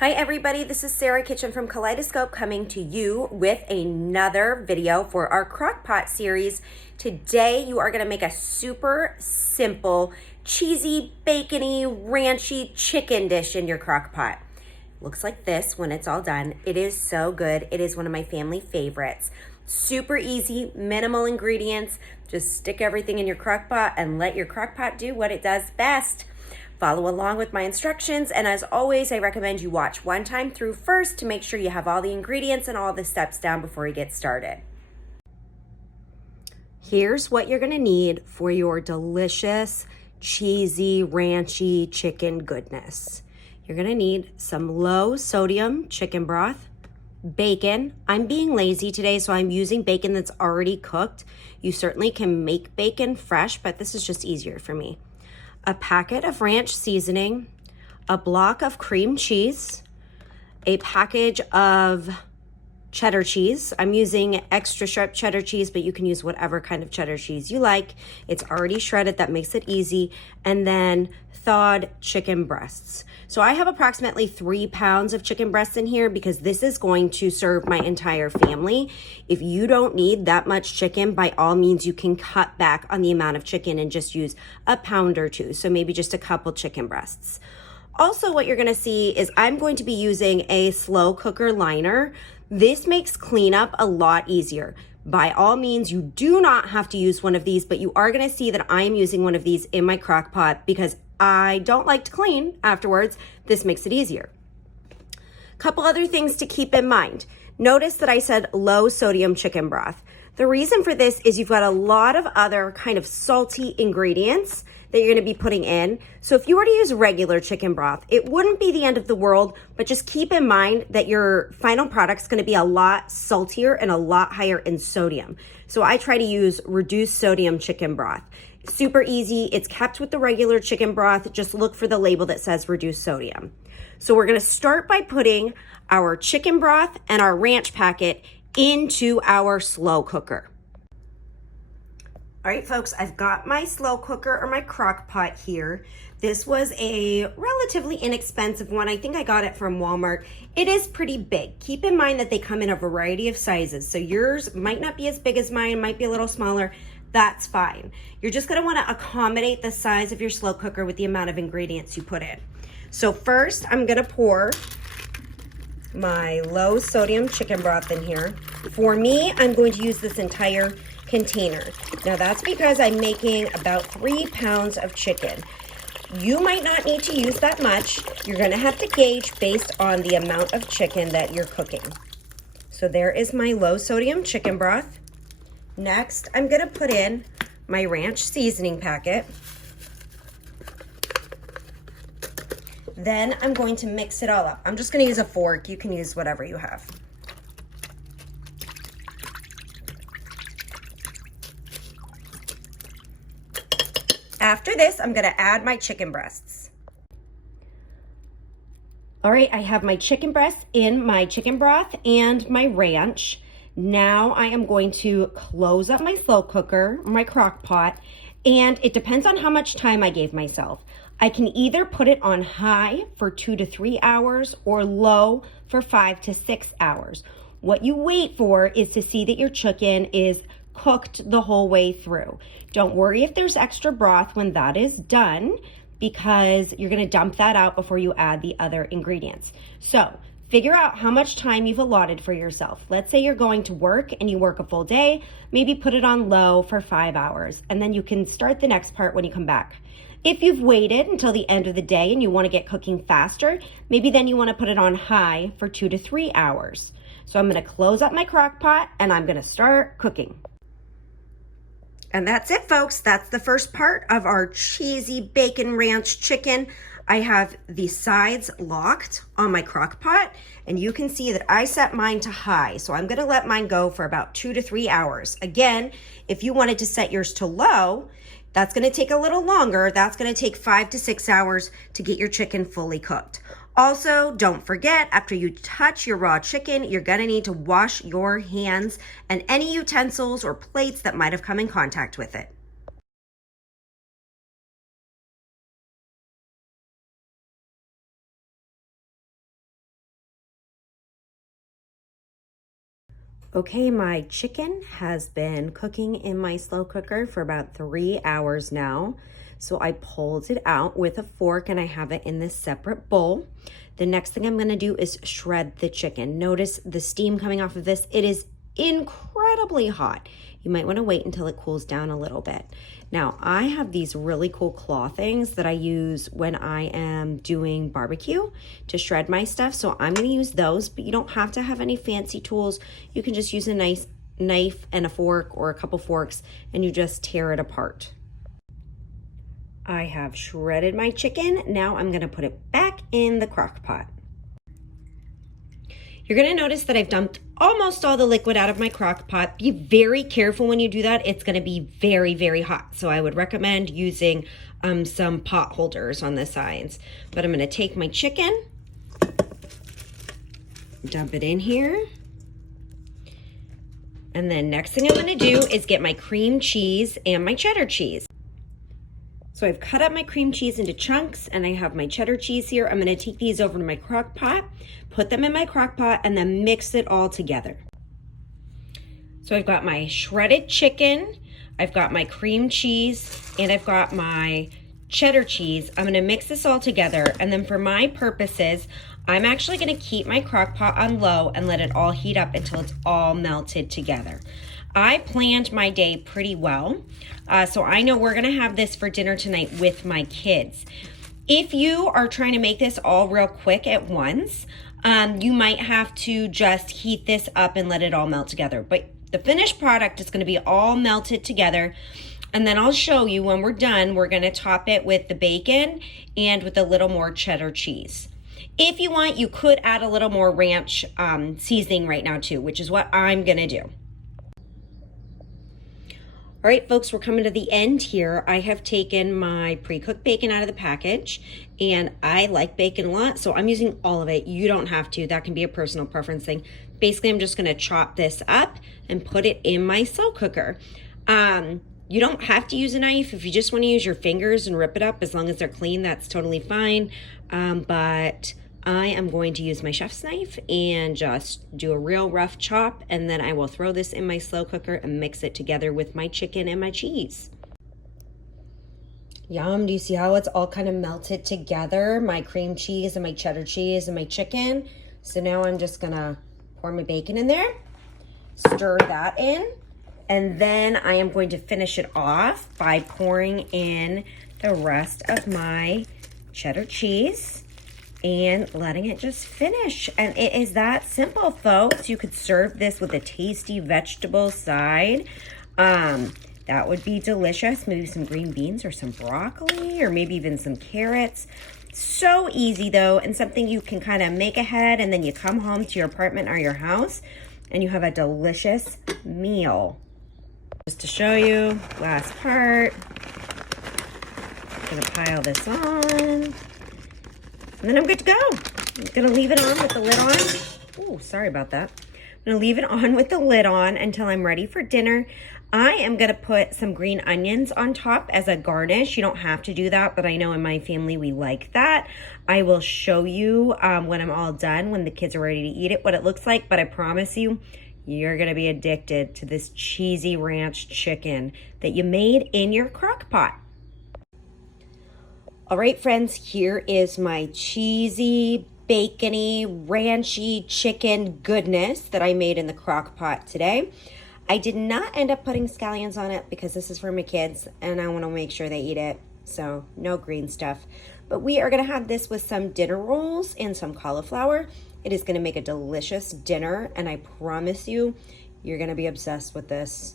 Hi everybody, this is Sarah Kitchen from Kaleidoscope coming to you with another video for our crockpot series. Today you are going to make a super simple, cheesy, bacony, ranchy chicken dish in your crockpot. Looks like this when it's all done. It is so good. It is one of my family favorites. Super easy, minimal ingredients. Just stick everything in your crockpot and let your crockpot do what it does best. Follow along with my instructions, and as always, I recommend you watch one time through first to make sure you have all the ingredients and all the steps down before you get started. Here's what you're gonna need for your delicious, cheesy, ranchy chicken goodness. You're gonna need some low sodium chicken broth, bacon. I'm being lazy today, so I'm using bacon that's already cooked. You certainly can make bacon fresh, but this is just easier for me. A packet of ranch seasoning, a block of cream cheese, a package of cheddar cheese. I'm using extra sharp cheddar cheese, but you can use whatever kind of cheddar cheese you like. It's already shredded, that makes it easy. And then thawed chicken breasts. So I have approximately 3 pounds of chicken breasts in here because this is going to serve my entire family. If you don't need that much chicken, by all means, you can cut back on the amount of chicken and just use a pound or two. So maybe just a couple chicken breasts. Also, what you're gonna see is I'm going to be using a slow cooker liner. This makes cleanup a lot easier. By all means, you do not have to use one of these, but you are gonna see that I am using one of these in my crock pot because I don't like to clean afterwards. This makes it easier. Couple other things to keep in mind. Notice that I said low sodium chicken broth. The reason for this is you've got a lot of other kind of salty ingredients that you're gonna be putting in. So if you were to use regular chicken broth, it wouldn't be the end of the world, but just keep in mind that your final product's gonna be a lot saltier and a lot higher in sodium. So I try to use reduced sodium chicken broth. Super easy, it's kept with the regular chicken broth. Just look for the label that says reduced sodium. So we're gonna start by putting our chicken broth and our ranch packet into our slow cooker. All right, folks, I've got my slow cooker or my crock pot here. This was a relatively inexpensive one. I think I got it from Walmart. It is pretty big. Keep in mind that they come in a variety of sizes. So yours might not be as big as mine, might be a little smaller. That's fine. You're just gonna wanna accommodate the size of your slow cooker with the amount of ingredients you put in. So first, I'm gonna pour my low sodium chicken broth in here. For me, I'm going to use this entire container. Now that's because I'm making about 3 pounds of chicken. You might not need to use that much. You're gonna have to gauge based on the amount of chicken that you're cooking. So there is my low sodium chicken broth. Next, I'm gonna put in my ranch seasoning packet. Then I'm going to mix it all up. I'm just gonna use a fork. You can use whatever you have. After this, I'm gonna add my chicken breasts. All right, I have my chicken breasts in my chicken broth and my ranch. Now I am going to close up my slow cooker, my crock pot, and it depends on how much time I gave myself. I can either put it on high for 2 to 3 hours or low for 5 to 6 hours. What you wait for is to see that your chicken is cooked the whole way through. Don't worry if there's extra broth when that is done because you're gonna dump that out before you add the other ingredients. So figure out how much time you've allotted for yourself. Let's say you're going to work and you work a full day, maybe put it on low for 5 hours, and then you can start the next part when you come back. If you've waited until the end of the day and you wanna get cooking faster, maybe then you wanna put it on high for 2 to 3 hours. So I'm gonna close up my crock pot and I'm gonna start cooking. And that's it, folks. That's the first part of our cheesy bacon ranch chicken. I have the sides locked on my crock pot, and you can see that I set mine to high. So I'm gonna let mine go for about 2 to 3 hours. Again, if you wanted to set yours to low, that's gonna take a little longer. That's gonna take 5 to 6 hours to get your chicken fully cooked. Also, don't forget, after you touch your raw chicken, you're gonna need to wash your hands and any utensils or plates that might have come in contact with it. Okay, my chicken has been cooking in my slow cooker for about 3 hours now. So I pulled it out with a fork and I have it in this separate bowl. The next thing I'm gonna do is shred the chicken. Notice the steam coming off of this. It is incredibly hot. You might wanna wait until it cools down a little bit. Now, I have these really cool claw things that I use when I am doing barbecue to shred my stuff. So I'm gonna use those, but you don't have to have any fancy tools. You can just use a nice knife and a fork or a couple forks and you just tear it apart. I have shredded my chicken. Now I'm gonna put it back in the crock pot. You're gonna notice that I've dumped almost all the liquid out of my crock pot. Be very careful when you do that. It's gonna be very, very hot. So I would recommend using some pot holders on the sides. But I'm gonna take my chicken, dump it in here. And then next thing I'm gonna do is get my cream cheese and my cheddar cheese. So I've cut up my cream cheese into chunks and I have my cheddar cheese here. I'm gonna take these over to my crock pot, put them in my crock pot, and then mix it all together. So I've got my shredded chicken, I've got my cream cheese, and I've got my cheddar cheese. I'm gonna mix this all together, and then for my purposes, I'm actually gonna keep my crock pot on low and let it all heat up until it's all melted together. I planned my day pretty well, so I know we're gonna have this for dinner tonight with my kids. If you are trying to make this all real quick at once, you might have to just heat this up and let it all melt together. But the finished product is gonna be all melted together. And then I'll show you when we're done, we're gonna top it with the bacon and with a little more cheddar cheese. If you want, you could add a little more ranch seasoning right now too, which is what I'm gonna do. All right, folks, we're coming to the end here. I have taken my pre-cooked bacon out of the package, and I like bacon a lot, so I'm using all of it. You don't have to. That can be a personal preference thing. Basically, I'm just gonna chop this up and put it in my slow cooker. You don't have to use a knife. If you just wanna use your fingers and rip it up, as long as they're clean, that's totally fine. But I am going to use my chef's knife and just do a real rough chop, and then I will throw this in my slow cooker and mix it together with my chicken and my cheese. Yum, do you see how it's all kind of melted together? My cream cheese and my cheddar cheese and my chicken. So now I'm just gonna pour my bacon in there, stir that in, and then I am going to finish it off by pouring in the rest of my cheddar cheese and letting it just finish. And it is that simple, folks. You could serve this with a tasty vegetable side. That would be delicious. Maybe some green beans or some broccoli or maybe even some carrots. So easy though, and something you can kind of make ahead, and then you come home to your apartment or your house and you have a delicious meal. Just to show you, last part. I'm gonna pile this on. And then I'm good to go. I'm gonna leave it on with the lid on. Oh, sorry about that. I'm gonna leave it on with the lid on until I'm ready for dinner. I am gonna put some green onions on top as a garnish. You don't have to do that, but I know in my family we like that. I will show you when I'm all done, when the kids are ready to eat it, what it looks like, but I promise you, you're gonna be addicted to this cheesy ranch chicken that you made in your crock pot. All right, friends, here is my cheesy, bacony, ranchy chicken goodness that I made in the crock pot today. I did not end up putting scallions on it because this is for my kids and I want to make sure they eat it, so no green stuff. But we are going to have this with some dinner rolls and some cauliflower. It is going to make a delicious dinner, and I promise you, you're going to be obsessed with this.